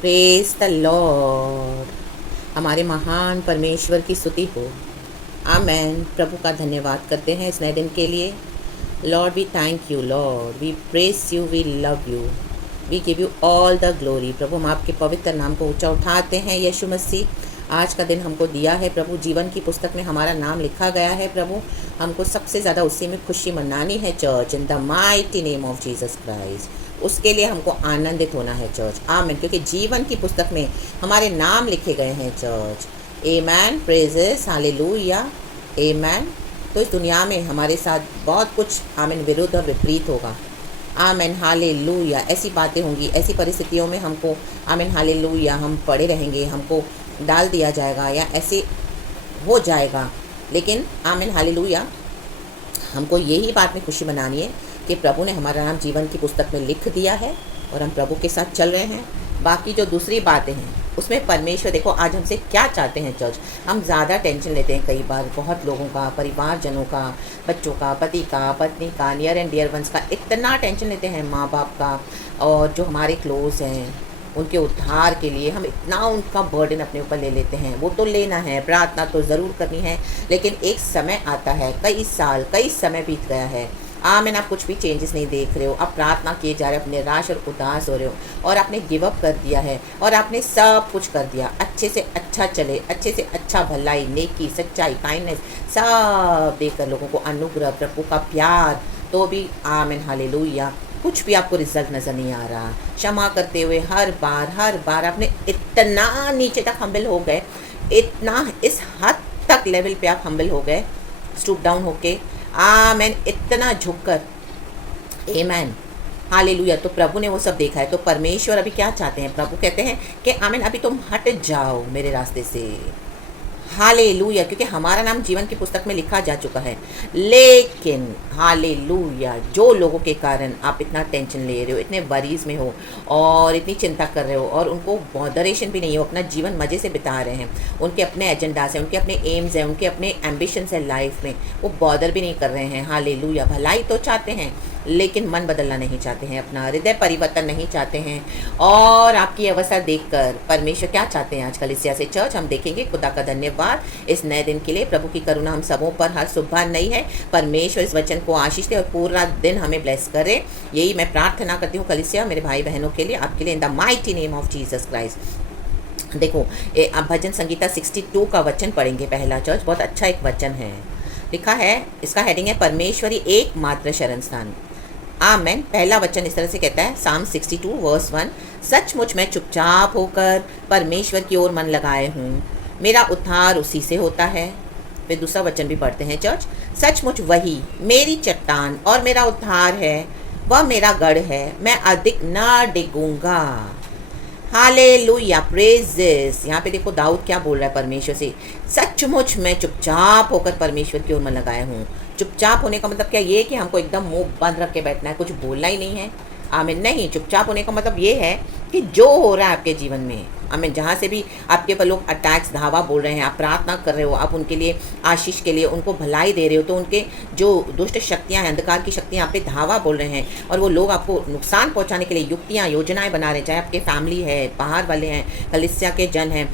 Praise the Lord. हमारे महान परमेश्वर की स्तुति हो। आमेन। प्रभु का धन्यवाद करते हैं इस नए दिन के लिए। Lord we thank you, lord we praise you, we love you, we give you all the glory. प्रभु हम आपके पवित्र नाम को ऊंचा उठाते हैं। यीशु मसीह आज का दिन हमको दिया है प्रभु, जीवन की पुस्तक में हमारा नाम लिखा गया है प्रभु। हमको सबसे ज़्यादा उसी में खुशी मनानी है church, in the mighty name of Jesus Christ. उसके लिए हमको आनंदित होना है चर्च। आमीन। क्योंकि जीवन की पुस्तक में हमारे नाम लिखे गए हैं चर्च। आमेन। प्रेजेस, हालेलुया, आमेन। तो इस दुनिया में हमारे साथ बहुत कुछ आमीन विरुद्ध और विपरीत होगा। आमीन, हालेलुया। ऐसी बातें होंगी, ऐसी परिस्थितियों में हमको आमीन हालेलुया हम पड़े रहेंगे, हमको डाल दिया जाएगा या ऐसे हो जाएगा। लेकिन आमीन हालेलुया, हमको यही बात में खुशी मनानी है कि प्रभु ने हमारा नाम जीवन की पुस्तक में लिख दिया है और हम प्रभु के साथ चल रहे हैं। बाकी जो दूसरी बातें हैं उसमें परमेश्वर देखो आज हमसे क्या चाहते हैं चर्च। हम ज़्यादा टेंशन लेते हैं कई बार, बहुत लोगों का, परिवारजनों का, बच्चों का, पति का, पत्नी का, नियर एंड डियर वंस का इतना टेंशन लेते हैं, माँ बाप का, और जो हमारे क्लोज हैं उनके उद्धार के लिए हम इतना उनका बर्डन अपने ऊपर ले लेते हैं। वो तो लेना है, प्रार्थना तो ज़रूर करनी है, लेकिन एक समय आता है, कई साल कई समय बीत गया है, आमीन, आप कुछ भी चेंजेस नहीं देख रहे हो, आप प्रार्थना किए जा रहे हो, अपने निराश और उदास हो रहे हो, और आपने गिव अप कर दिया है और आपने सब कुछ कर दिया। अच्छे से अच्छा चले, अच्छे से अच्छा भलाई, नेकी, सच्चाई, काइंडनेस सब देकर लोगों को अनुग्रह, प्रभु का प्यार, तो भी आमीन हालेलुया कुछ भी आपको रिजल्ट नज़र नहीं आ रहा। क्षमा करते हुए हर बार आपने इतना नीचे तक हम्बल हो गए, इतना इस हद तक लेवल पे आप हम्बल हो गए, स्टूप डाउन होके, आमेन, इतना झुककर, आमेन हालेलुया। तो प्रभु ने वो सब देखा है। तो परमेश्वर अभी क्या चाहते हैं? प्रभु कहते हैं कि आमेन अभी तुम हट जाओ मेरे रास्ते से, हालेलुया, क्योंकि हमारा नाम जीवन की पुस्तक में लिखा जा चुका है। लेकिन हालेलुया, जो लोगों के कारण आप इतना टेंशन ले रहे हो, इतने वरीज में हो और इतनी चिंता कर रहे हो, और उनको बॉदरेशन भी नहीं हो, अपना जीवन मज़े से बिता रहे हैं, उनके अपने एजेंडास हैं, उनके अपने एम्स हैं, उनके अपने एम्बिशंस हैं लाइफ में, वो बॉदर भी नहीं कर रहे हैं। हालेलुया, भलाई तो चाहते हैं लेकिन मन बदलना नहीं चाहते हैं, अपना हृदय परिवर्तन नहीं चाहते हैं। और आपकी अवस्था देखकर परमेश्वर क्या चाहते हैं आजकल इस से चर्च हम देखेंगे। खुदा का धन्यवाद इस नए दिन के लिए। प्रभु की करुणा हम सबों पर हर सुबह नई है। परमेश्वर इस वचन को आशीष दे और पूरा दिन हमें ब्लेस करे, यही मैं प्रार्थना करती हूँ कलीसिया, मेरे भाई बहनों के लिए, आपके लिए, इन the mighty name of Jesus Christ. देखो अब भजन संगीता 62 का वचन पढ़ेंगे। पहला चर्च बहुत अच्छा एक वचन है, लिखा है, इसका हेडिंग है परमेश्वरी एकमात्र शरण स्थान। आमेन। पहला वचन इस तरह से कहता है, साम 62 वर्स 1, सचमुच मैं चुपचाप होकर परमेश्वर की ओर मन लगाए हूँ, मेरा उद्धार उसी से होता है। फिर दूसरा वचन भी पढ़ते हैं चर्च, सचमुच वही मेरी चट्टान और मेरा उद्धार है, वह मेरा गढ़ है, मैं अधिक न डिगूंगा। Hallelujah, praises. यहाँ पे देखो दाऊद क्या बोल रहा है परमेश्वर से, सचमुच मैं चुपचाप होकर परमेश्वर की ओर मन लगाया हूँ। चुपचाप होने का मतलब क्या? ये कि हमको एकदम मुंह बंद रख के बैठना है, कुछ बोलना ही नहीं है। आमीन। नहीं, चुपचाप होने का मतलब ये है कि जो हो रहा है आपके जीवन में, आमीन, जहाँ से भी आपके पर लोग अटैक्स, धावा बोल रहे हैं, आप प्रार्थना कर रहे हो, आप उनके लिए आशीष के लिए उनको भलाई दे रहे हो, तो उनके जो दुष्ट शक्तियाँ हैं, अंधकार की शक्तियाँ आप पे धावा बोल रहे हैं, और वो लोग आपको नुकसान पहुँचाने के लिए युक्तियाँ, योजनाएँ बना रहे हैं, चाहे आपके फैमिली है, बाहर वाले हैं, कलीसिया के जन हैं,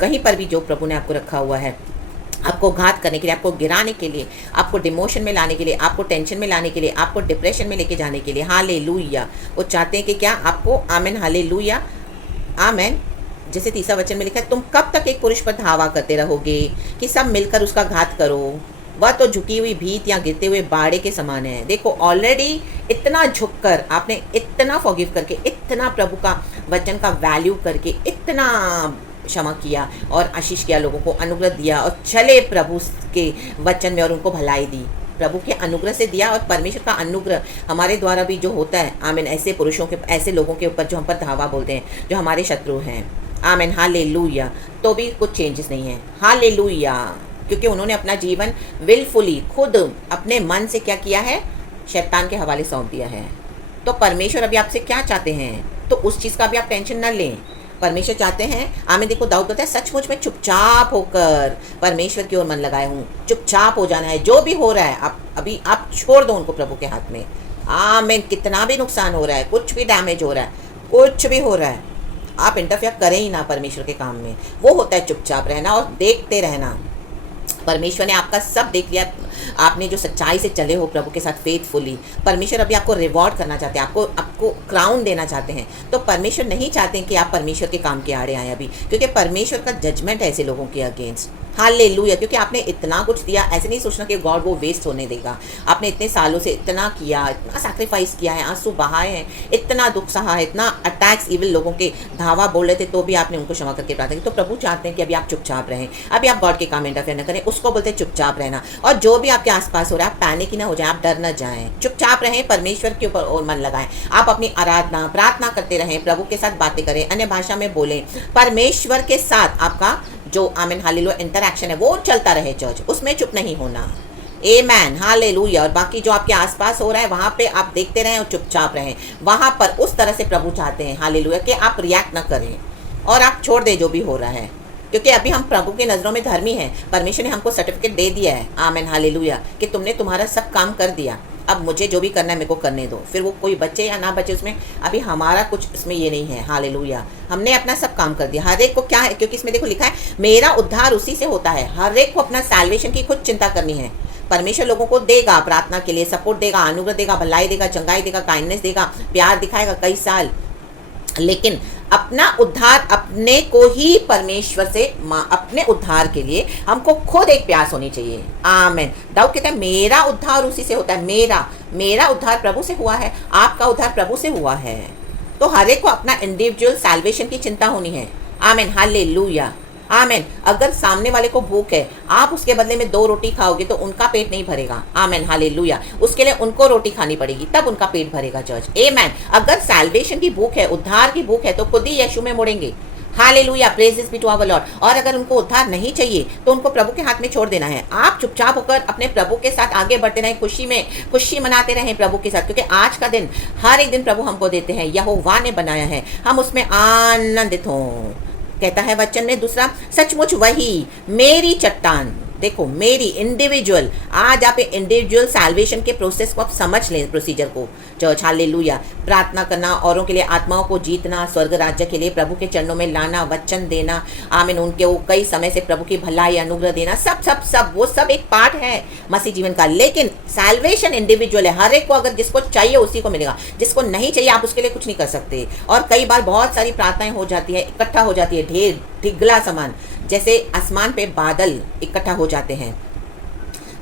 कहीं पर भी जो प्रभु ने आपको रखा हुआ है, आपको घात करने के लिए, आपको गिराने के लिए, आपको डिमोशन में लाने के लिए, आपको टेंशन में लाने के लिए, आपको डिप्रेशन में लेके जाने के लिए। हालेलुया, वो चाहते हैं कि क्या? आपको, आमेन हालेलुया, आमेन। जैसे तीसरा वचन में लिखा है, तुम कब तक एक पुरुष पर धावा करते रहोगे कि सब मिलकर उसका घात करो, वह तो झुकी हुई भीत या गिरते हुए बाड़े के समान है। देखो ऑलरेडी इतना झुककर आपने, इतना फॉरगिव करके, इतना प्रभु का वचन का वैल्यू करके, इतना क्षमा किया और आशीष किया, लोगों को अनुग्रह दिया और चले प्रभु के वचन में और उनको भलाई दी, प्रभु के अनुग्रह से दिया। और परमेश्वर का अनुग्रह हमारे द्वारा भी जो होता है, आमीन, ऐसे पुरुषों के, ऐसे लोगों के ऊपर जो हम पर धावा बोलते हैं, जो हमारे शत्रु हैं, आमीन हालेलुया, तो भी कुछ चेंजेस नहीं है। हालेलुया, क्योंकि उन्होंने अपना जीवन विलफुली खुद अपने मन से क्या किया है? शैतान के हवाले सौंप दिया है। तो परमेश्वर अभी आपसे क्या चाहते हैं? तो उस चीज़ का भी आप टेंशन न लें। परमेश्वर चाहते हैं, आमीन। देखो दाऊद कहता है, सचमुच में चुपचाप होकर परमेश्वर की ओर मन लगाए हूँ। चुपचाप हो जाना है, जो भी हो रहा है आप अभी आप छोड़ दो उनको प्रभु के हाथ में। आमीन। कितना भी नुकसान हो रहा है, कुछ भी डैमेज हो रहा है, कुछ भी हो रहा है, आप इंटरफेयर करें ही ना परमेश्वर के काम में। वो होता है चुपचाप रहना और देखते रहना। परमेश्वर ने आपका सब देख लिया। आपने जो सच्चाई से चले हो प्रभु के साथ फेथफुली, परमेश्वर अभी आपको रिवॉर्ड करना चाहते हैं, आपको क्राउन देना चाहते हैं। तो परमेश्वर नहीं चाहते हैं कि आप परमेश्वर के काम के आड़े आए अभी, क्योंकि परमेश्वर का जजमेंट है ऐसे लोगों के अगेंस्ट। हालेलुया। क्योंकि आपने इतना कुछ दिया, ऐसे नहीं सोचना कि गॉड वो वेस्ट होने देगा। आपने इतने सालों से इतना किया, इतना सैक्रिफाइस किया है, आंसू बहाए हैं, इतना दुख सहा है, इतना अटैक्स इविल लोगों के धावा बोल रहे थे, तो भी आपने उनको क्षमा करके प्रार्थना की। तो प्रभु चाहते हैं कि अभी आप चुपचाप रहें, अभी आप गॉड के काम इंटरफेयर न करें। उसको बोलते हैं चुपचाप रहना। और जो भी आपके आसपास हो रहा है, आप पैनिक ही ना हो जाए, आप डर न जाएं, चुपचाप रहें, परमेश्वर के ऊपर और मन लगाएं। आप अपनी आराधना प्रार्थना करते रहें, प्रभु के साथ बातें करें, अन्य भाषा में बोलें। परमेश्वर के साथ आपका जो आमीन हालेलुया इंटरैक्शन है वो चलता रहे चर्च, उसमें चुप नहीं होना। Amen hallelujah. और बाकी जो आपके आसपास हो रहा है वहाँ पे आप देखते रहें और चुपचाप रहें। वहाँ पर उस तरह से प्रभु चाहते हैं हालेलुया कि आप रिएक्ट ना करें और आप छोड़ दें जो भी हो रहा है, क्योंकि अभी हम प्रभु की नज़रों में धर्मी हैं। परमेश्वर ने हमको सर्टिफिकेट दे दिया है आमीन हालेलुया कि तुमने तुम्हारा सब काम कर दिया, अब मुझे जो भी करना है मेरे को करने दो। फिर वो कोई बचे या ना बचे उसमें अभी हमारा कुछ इसमें ये नहीं है। हालेलुया। हमने अपना सब काम कर दिया। हर एक को क्या है, क्योंकि इसमें देखो लिखा है मेरा उद्धार उसी से होता है। हर एक को अपना सैल्वेशन की खुद चिंता करनी है। परमेश्वर लोगों को देगा, प्रार्थना के लिए सपोर्ट देगा, अनुग्रह देगा, भलाई देगा, चंगाई देगा, काइंडनेस देगा, प्यार दिखाएगा कई साल, लेकिन अपना उद्धार अपने को ही परमेश्वर से अपने उद्धार के लिए हमको खुद एक प्यास होनी चाहिए। आमीन। दाऊद कहता है मेरा उद्धार उसी से होता है। मेरा उद्धार प्रभु से हुआ है, आपका उद्धार प्रभु से हुआ है। तो हर एक को अपना इंडिविजुअल सैल्वेशन की चिंता होनी है। आमीन हालेलुया। आमीन। अगर सामने वाले को भूख है, आप उसके बदले में 2 रोटी खाओगे तो उनका पेट नहीं भरेगा। आमीन हालेलुया। उसके लिए उनको रोटी खानी पड़ेगी, तब उनका पेट भरेगा चर्च। आमीन। अगर सैल्वेशन की भूख है, उद्धार की भूख है, तो खुद ही यीशु में मुड़ेंगे। Hallelujah. Praises be to our lord. और अगर उनको उद्धार नहीं चाहिए तो उनको प्रभु के हाथ में छोड़ देना है। आप चुपचाप होकर अपने प्रभु के साथ आगे बढ़ते रहें, खुशी मनाते रहें प्रभु के साथ, क्योंकि आज का दिन हर एक दिन प्रभु हमको देते हैं, यहोवा ने बनाया है, हम उसमें आनंदित हों। कहता है वचन में दूसरा, सचमुच वही मेरी चट्टान। देखो मेरी इंडिविजुअल, आज आप इंडिविजुअल सैल्वेशन के प्रोसेस को आप समझ लें, प्रोसीजर को चर्च। हालेलुया। प्रार्थना करना, औरों के लिए आत्माओं को जीतना, स्वर्ग राज्य के लिए प्रभु के चरणों में लाना, वचन देना, आमीन, उनके वो कई समय से प्रभु की भलाई अनुग्रह देना, सब वो सब एक पार्ट है मसीह जीवन का। लेकिन सैल्वेशन इंडिविजुअल है, हर एक को, अगर जिसको चाहिए उसी को मिलेगा, जिसको नहीं चाहिए आप उसके लिए कुछ नहीं कर सकते। और कई बार बहुत सारी प्रार्थनाएं हो जाती है, इकट्ठा हो जाती है, ढेर ढिगला समान, जैसे आसमान पे बादल इकट्ठा हो जाते हैं।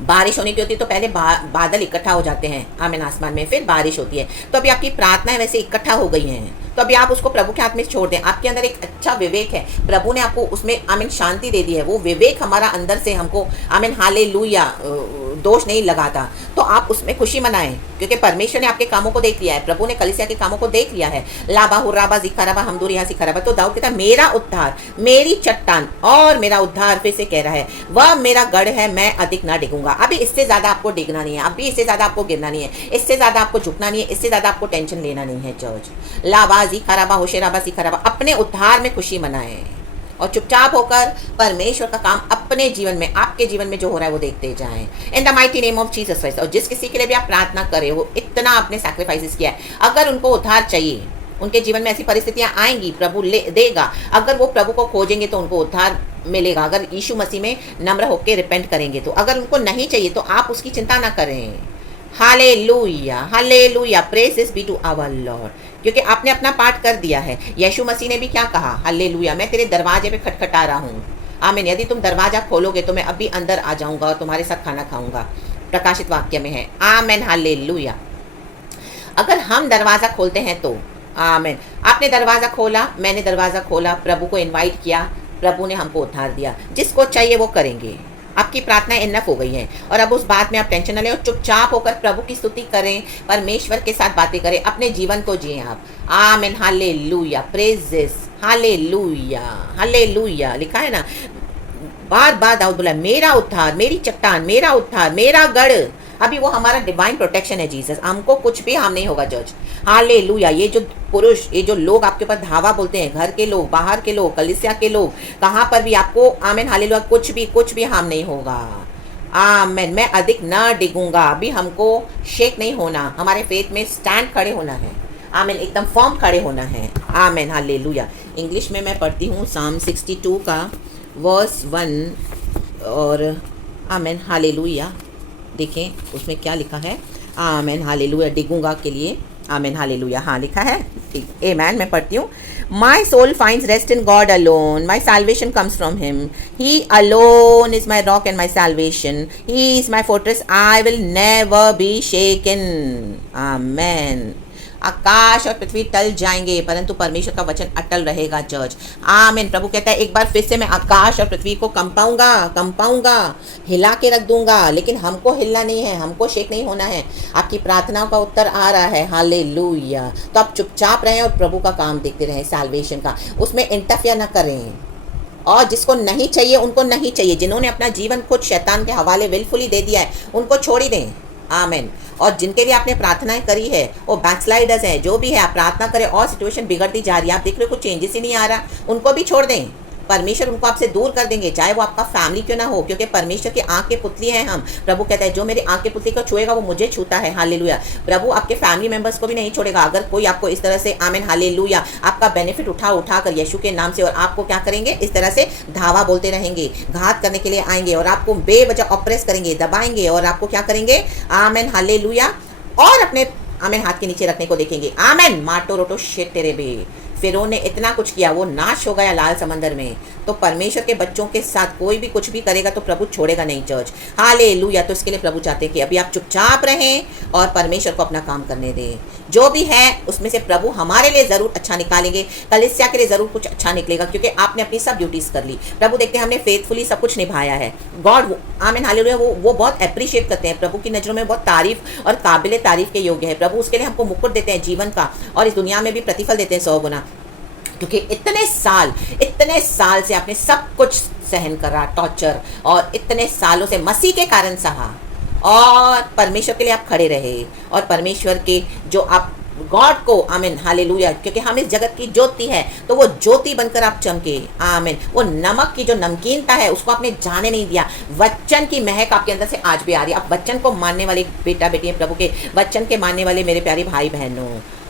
बारिश होने की होती है तो पहले बादल इकट्ठा हो जाते हैं आमीन आसमान में, फिर बारिश होती है। तो अभी आपकी प्रार्थनाएं वैसे इकट्ठा हो गई हैं, तो अभी आप उसको प्रभु के हाथ में छोड़ दें। आपके अंदर एक अच्छा विवेक है, प्रभु ने आपको उसमें आमीन शांति दे दी है। वो विवेक हमारा अंदर से हमको आमीन हालेलुया दोष नहीं लगाता, तो आप उसमें खुशी मनाएं, क्योंकि परमेश्वर ने आपके कामों को देख लिया है, प्रभु ने कलीसिया के कामों को देख लिया है। लाबा हुर्राबा जिखाराबा हमदूरिया सिखाराबा। तो दाऊद कहता है मेरा उद्धार, मेरी चट्टान और मेरा उद्धार, फिर से कह रहा है वह मेरा गढ़ है, मैं अधिक ना डिगूंगा। अभी इससे ज्यादा आपको डिगना नहीं है, अभी इससे ज्यादा आपको गिरना नहीं है, इससे ज्यादा आपको झुकना नहीं है, इससे ज्यादा आपको टेंशन लेना नहीं है चर्च। लाबा जिखाराबा होशेराबा सिखाराबा। अपने उद्धार में खुशी मनाएं और चुपचाप होकर परमेश्वर का काम अपने जीवन में, आपके जीवन में जो हो रहा है वो देखते जाएं, इन the mighty name of Jesus Christ. और जिस किसी के लिए भी आप प्रार्थना करें, वो इतना आपने सैक्रिफाइसेस किया है, अगर उनको उद्धार चाहिए, उनके जीवन में ऐसी परिस्थितियां आएंगी, प्रभु देगा। अगर वो प्रभु को खोजेंगे तो उनको उद्धार मिलेगा, अगर यीशु मसीह में नम्र होकर रिपेंट करेंगे तो। अगर उनको नहीं चाहिए तो आप उसकी चिंता ना करें। Hallelujah hallelujah. Praises be to our Lord, क्योंकि आपने अपना पार्ट कर दिया है। यीशु मसीह ने भी क्या कहा, हालेलुया, मैं तेरे दरवाजे पे खटखटा रहा हूँ। आमीन। यदि तुम दरवाजा खोलोगे तो मैं अभी अंदर आ जाऊंगा और तुम्हारे साथ खाना खाऊंगा। प्रकाशित वाक्य में है। आमीन हालेलुया। अगर हम दरवाजा खोलते हैं तो आमीन। आपने दरवाजा खोला, मैंने दरवाजा खोला, प्रभु को इनवाइट किया, प्रभु ने हमको उद्धार दिया। जिसको चाहिए वो करेंगे। आपकी प्रार्थना इनफ हो गई है और अब उस बात में आप टेंशन न लें और चुपचाप होकर प्रभु की स्तुति करें, परमेश्वर के साथ बातें करें, अपने जीवन को जिए आप। आमीन हालेलुया। Praises hallelujah hallelujah. लिखा है ना, बार बार दाऊद बोला मेरा उद्धार, मेरी चट्टान, मेरा उद्धार, मेरा गढ़। अभी वो हमारा डिवाइन प्रोटेक्शन है जीसस, हमको कुछ भी हार्म नहीं होगा जज। हालेलुया। ये जो पुरुष, ये जो लोग आपके ऊपर धावा बोलते हैं, घर के लोग, बाहर के लोग, कलीसिया के लोग, कहाँ पर भी आपको आमीन हालेलुया कुछ भी हार्म नहीं होगा। आमीन। मैं अधिक न डिगूंगा। अभी हमको शेक नहीं होना, हमारे फेथ में स्टैंड खड़े होना है। आमेन, एकदम फॉर्म खड़े होना है। आमेन, हालेलुया। इंग्लिश में मैं पढ़ती हूँ साम 62 का वर्स 1 और आमेन, हालेलुया। देखें उसमें क्या लिखा है। आमेन, हालेलुया। डिगूंगा के लिए आमेन, हालेलुया। हाँ, लिखा है, ठीक। आमेन, मैं पढ़ती हूँ। My soul finds rest in God alone, my salvation comes from him. He alone is my rock and my salvation. He is my fortress, I will never be shaken. Amen. आकाश और पृथ्वी टल जाएंगे परंतु परमेश्वर का वचन अटल रहेगा चर्च। आमीन। प्रभु कहता है एक बार फिर से मैं आकाश और पृथ्वी को कंपाऊंगा, हिला के रख दूंगा, लेकिन हमको हिलना नहीं है, हमको शेक नहीं होना है। आपकी प्रार्थनाओं का उत्तर आ रहा है, हालेलुया। तो आप चुपचाप रहें और प्रभु का काम देखते रहें, सैल्वेशन का, उसमें इंटरफियर ना करें। और जिसको नहीं चाहिए उनको नहीं चाहिए, जिन्होंने अपना जीवन खुद शैतान के हवाले विलफुली दे दिया है उनको छोड़ ही दें। आमीन। और जिनके लिए आपने प्रार्थनाएं करी है वो बैकस्लाइडर्स हैं, जो भी है आप प्रार्थना करें और सिचुएशन बिगड़ती जा रही है, आप देख रहे हो कुछ चेंजेस ही नहीं आ रहा, उनको भी छोड़ दें। परमेश्वर उनको आपसे दूर कर देंगे, चाहे वो आपका फैमिली क्यों ना हो, क्योंकि परमेश्वर की आंख के पुतली हैं हम। प्रभु कहता है जो मेरी आंख के पुतली को छुएगा वो मुझे छूता है, हालेलुया। प्रभु आपके फैमिली मेंबर्स को भी नहीं छोड़ेगा। अगर कोई आपको इस तरह से, आमीन, हालेलुया, आपका बेनिफिट उठा कर यीशु के नाम से, और आपको क्या करेंगे, इस तरह से धावा बोलते रहेंगे, घात करने के लिए आएंगे और आपको बेवजह ऑप्रेस करेंगे, दबाएंगे और आपको क्या करेंगे, आमीन, हालेलुया, और अपने आमीन हाथ के नीचे रखने को देखेंगे। आमीन। माटो रोटो शेट तेरे बे। फिरौन ने इतना कुछ किया, वो नाश हो गया लाल समंदर में। तो परमेश्वर के बच्चों के साथ कोई भी कुछ भी करेगा तो प्रभु छोड़ेगा नहीं चर्च, हालेलुया। तो इसके लिए प्रभु चाहते हैं कि अभी आप चुपचाप रहें और परमेश्वर को अपना काम करने दें। जो भी है उसमें से प्रभु हमारे लिए ज़रूर अच्छा निकालेंगे, कलीसिया के लिए ज़रूर कुछ अच्छा निकलेगा, क्योंकि आपने अपनी सब ड्यूटीज़ कर ली। प्रभु देखते हैं हमने फेथफुली सब कुछ निभाया है। गॉड, आमीन, हालेलुया, वो बहुत अप्रिशिएट करते हैं, प्रभु की नज़रों में बहुत तारीफ और काबिल तारीफ के योग्य है। प्रभु उसके लिए हमको मुकुट देते हैं जीवन का, और इस दुनिया में भी प्रतिफल देते हैं 100 गुना, क्योंकि इतने साल से आपने सब कुछ सहन करा, टॉर्चर, और इतने सालों से मसीह के कारण सहा, और परमेश्वर के लिए आप खड़े रहे, और परमेश्वर के जो आप गॉड को, आमीन, हालेलुया, क्योंकि हम इस जगत की ज्योति है तो वो ज्योति बनकर आप चमके। आमीन। वो नमक की जो नमकीनता है उसको आपने जाने नहीं दिया। वचन की महक आपके अंदर से आज भी आ रही है। आप वचन को मानने वाले बेटा बेटी हैं, प्रभु के वचन के मानने वाले मेरे प्यारे भाई बहनों।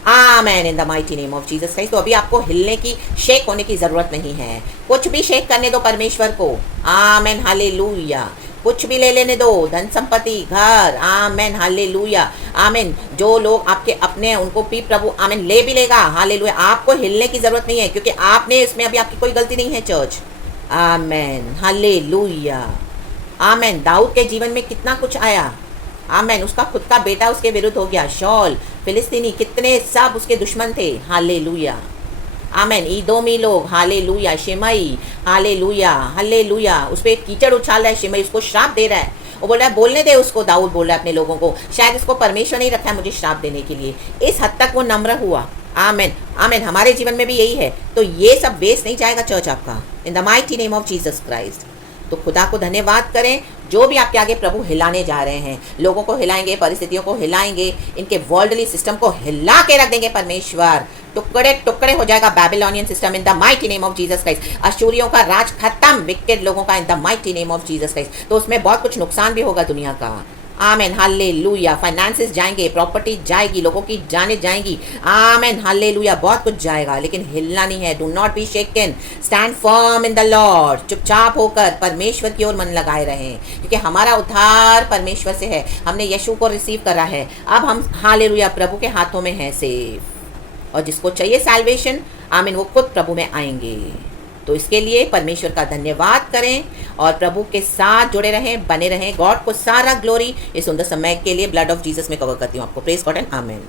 Amen, in the mighty name of Jesus Christ. तो अभी आपको हिलने की, शेक होने की जरूरत नहीं है। कुछ भी शेक करने दो परमेश्वर को। आमेन, हालेलुया। कुछ भी ले लेने दो, धन संपत्ति, घर, आमेन, हालेलुया, आमेन। जो लोग आपके अपने हैं उनको भी प्रभु, आमेन, ले भी लेगा, हालेलुया। आपको हिलने की जरूरत नहीं है, क्योंकि आपने इसमें अभी आपकी कोई गलती नहीं है चर्च। आमेन, हालेलुया, आमेन। दाऊद के जीवन में कितना कुछ आया, आमेन। उसका खुद का बेटा उसके विरुद्ध हो गया, शौल, फिलिस्तीनी, कितने सब उसके दुश्मन थे, हालेलुया, आमेन। ईदोमी लोग, हालेलुया, शिमई, हालेलुया, हालेलुया। उस पर कीचड़ उछाल रहा है शिमई, उसको श्राप दे रहा है। वो बोल रहा है बोलने दे उसको, दाऊद बोल रहा है अपने लोगों को, शायद इसको परमेश्वर नहीं रखा है मुझे श्राप देने के लिए। इस हद तक वो नम्र हुआ। आमेन, आमेन। हमारे जीवन में भी यही है। तो ये सब वेस्ट नहीं जाएगा चर्च आपका, इन the mighty name of Jesus Christ. तो खुदा को धन्यवाद करें, जो भी आपके आगे प्रभु हिलाने जा रहे हैं, लोगों को हिलाएंगे, परिस्थितियों को हिलाएंगे, इनके वर्ल्डली सिस्टम को हिला के रख देंगे परमेश्वर। टुकड़े टुकड़े हो जाएगा Babylonian system in the mighty name of Jesus Christ. अशूरियों का राज खत्म, विकेड लोगों का, in the mighty name of Jesus Christ. तो उसमें बहुत कुछ नुकसान भी होगा दुनिया का। Amen, hallelujah. फाइनेंसेस जाएंगे, प्रॉपर्टी जाएगी, लोगों की जाने जाएंगी, आमेन, हालेलुया। बहुत कुछ जाएगा, लेकिन हिलना नहीं है। Do not be shaken, stand firm in the Lord. चुपचाप होकर परमेश्वर की ओर मन लगाए रहें, क्योंकि हमारा उद्धार परमेश्वर से है। हमने यीशु को रिसीव करा है, अब हम, हालेलुया, प्रभु के हाथों में है सेफ। और जिसको चाहिए सैल्वेशन, आमीन, वो खुद प्रभु में आएंगे। तो इसके लिए परमेश्वर का धन्यवाद करें और प्रभु के साथ जुड़े रहें, बने रहें। गॉड को सारा ग्लोरी। इस सुंदर समय के लिए ब्लड ऑफ जीसस में कवर करती हूँ आपको। Praise God and amen.